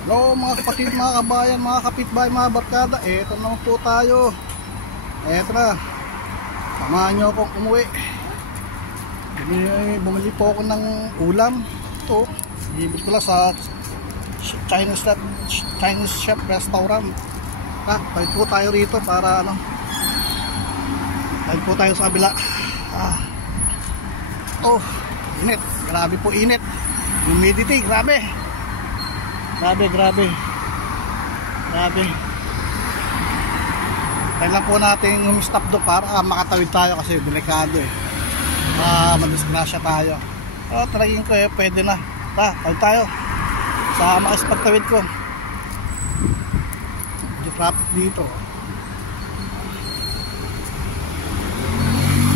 Hello mga kapatid, mga kabayan, mga kapitbahay, mga barkada. Eto naman po tayo. Eto na. Samahan nyo akong umuwi. Bumili po ako ng ulam. Ito, bibili ko lang sa Chinese chef restaurant. Balik po tayo rito para ano. Balik po tayo sa kabila. Oh, init. Grabe po init. Humidity, grabe. Grabe. Kailan po natin humistop do para makatawid tayo kasi delikado eh. Madisgrasya tayo. Talagin ko pwede na. Tawid tayo. Sa maas pagtawid ko. Medyo traffic dito.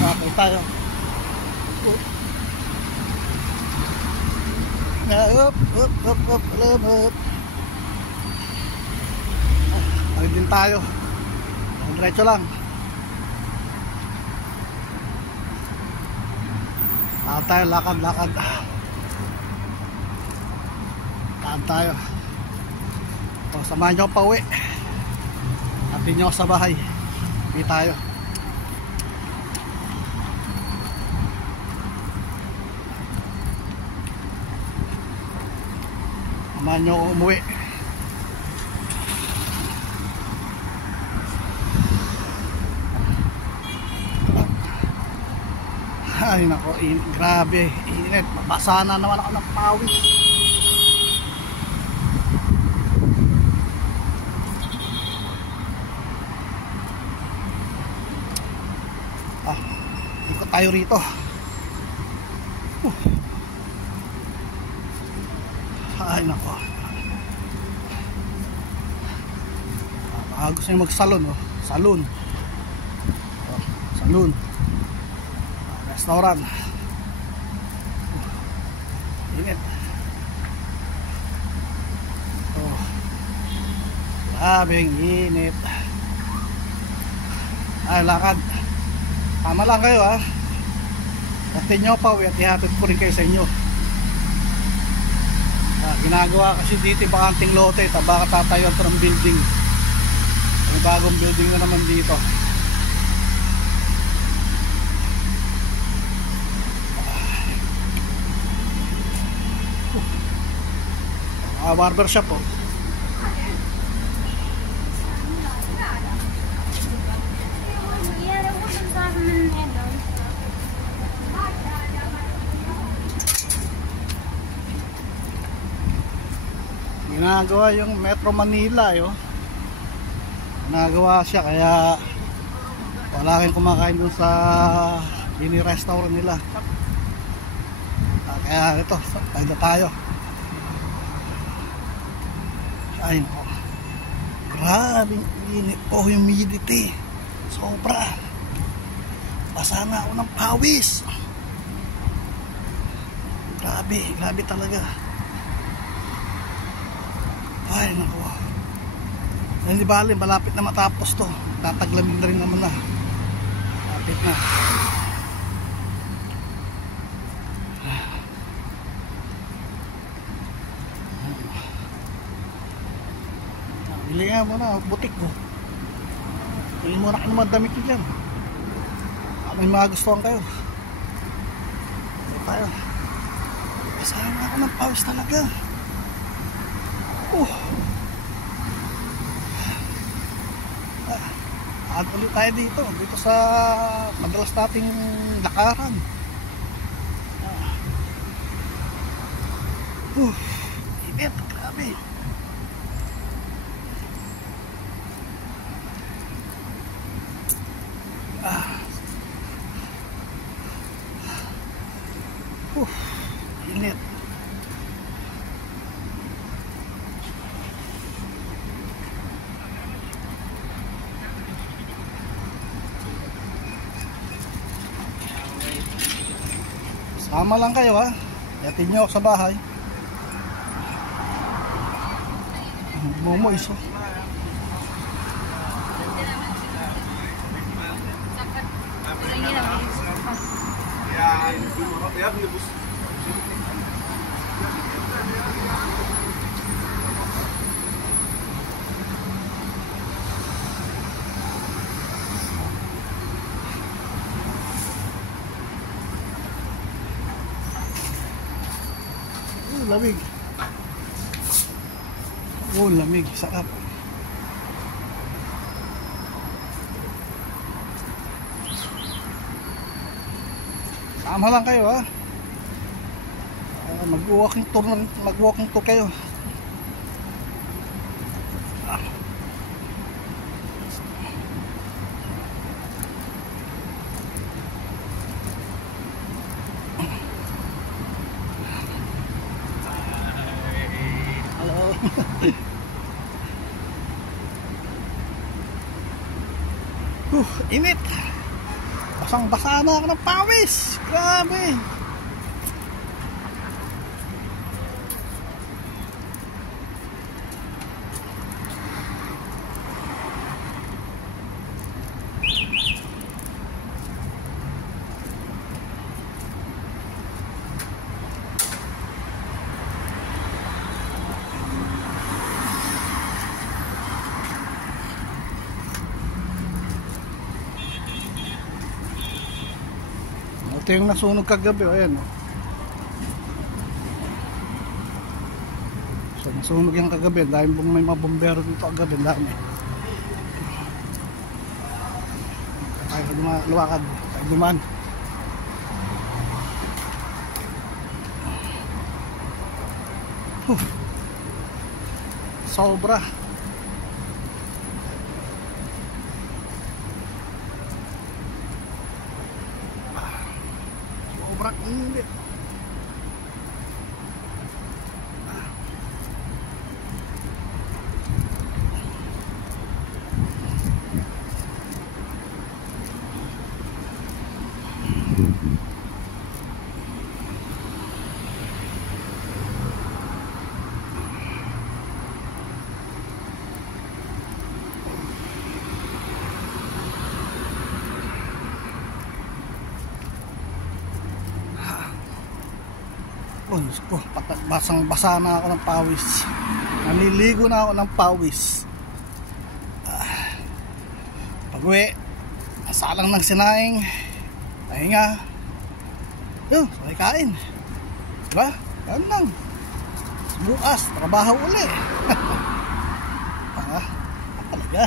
Tawid tayo. Up. Tawid din tayo. Diretso lang. Tayo, lakad. Lakad tayo. Samahan nyo pa uwi. Hatid nyo sa bahay. Hindi tayo. Samahan nyo umuwi. Ay nako, grabe, init. Mabasa na naman ako ng pawis. Ikot tayo rito. Ay nako. Gusto nyo mag-salon, oh. Salon. Restaurant. Init. Grabing init. Ay, lakad. Tama lang kayo ha. Hatid nyo pa uwi at ihatid ko rin kayo sa inyo. Ginagawa kasi dito bakanting lote. Baka tatayo ito ng building. May bagong building na naman dito. Barber shop po. Ginagawa yung Metro Manila ginagawa siya kaya wala kayong kumakain dun sa restaurant nila. Kaya ito, tayo tayo. Ay no, grabe init po, humidity sobra, basa na ako ng pawis. Grabe talaga. Ay nako, hindi bali, malapit na matapos to, tataglamig na rin naman na, malapit na. Bili nga muna, butik ko. Bili muna kayo naman damit ko dyan. May mga gustuhan kayo. Bili tayo. Kasama ako ng pawis talaga. At ulit tayo dito sa madalas nating lakaran. Init, grabe. Init. Sama lang kayo ha. Yatin nyo ako sa bahay. Momois lamig. Oh, lamig, sarap. Sama lang kayo ha. Mag-walking tour kayo. Hello. Init. Basang-basa na ako ng pawis. Grabe. Ito yung nasunog kagabi, ayan. So nasunog yung kagabi, dahil may mga bombero dito kagabi, dami. Tayo luwakad, tayo dumaan. Sobra. Sobrang init. Oh, basang-basa na ako ng pawis. Naliligo na ako ng pawis. Pag-uwi, asalang ng sinaing, pahinga. Yun, sabay kain. Diba? Yan lang. Bukas, trabaho uli. Talaga.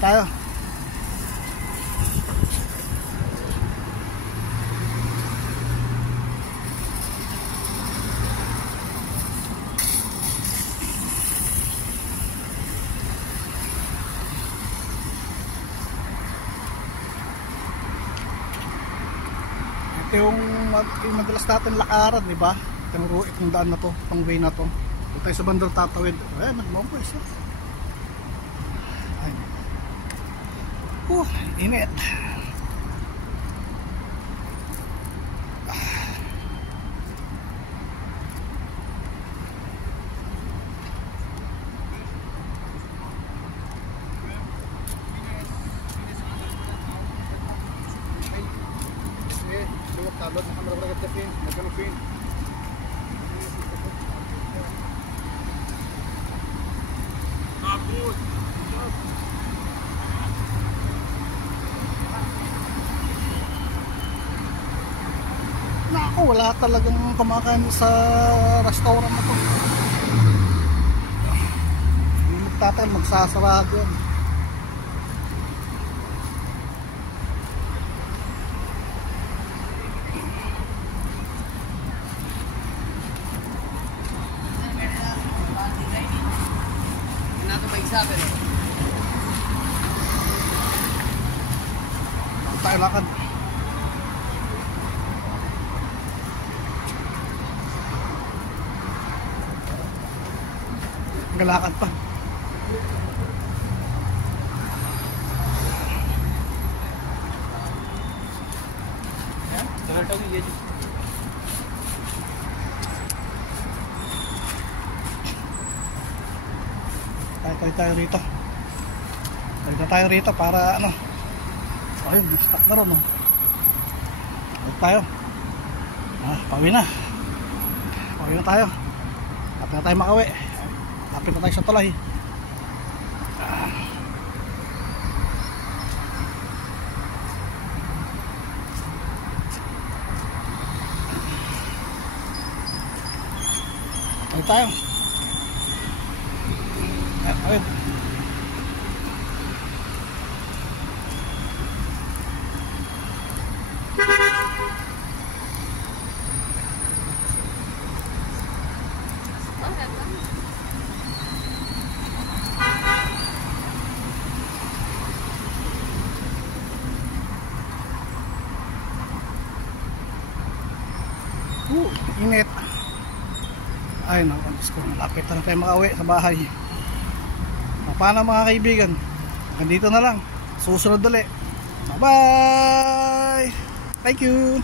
Tayo. Ito yung madalas natin lakaran, di ba? Itong daan na to, itong way na to. Ito tayo sa bandang tatawid. Ayan, nagmamoy. Init. Naku, wala talagang kumakain sa restaurant na to. Yung magtatagal, magsasarado yan. Tayo lakad. Galakad pa. Tayo rito. Tayo rito para ano. Ayun, stuck na ron. Tayo. Pauwi na. Pauwi na tayo. Lapit na tayo makauwi. Lapit na tayo sa tulay. tayo. Ayun. Init. Ay naku, Diyos ko, malapit na tayo makauwi sa bahay. Paano mga kaibigan, nandito na lang, susunod ulit. Bye bye, thank you.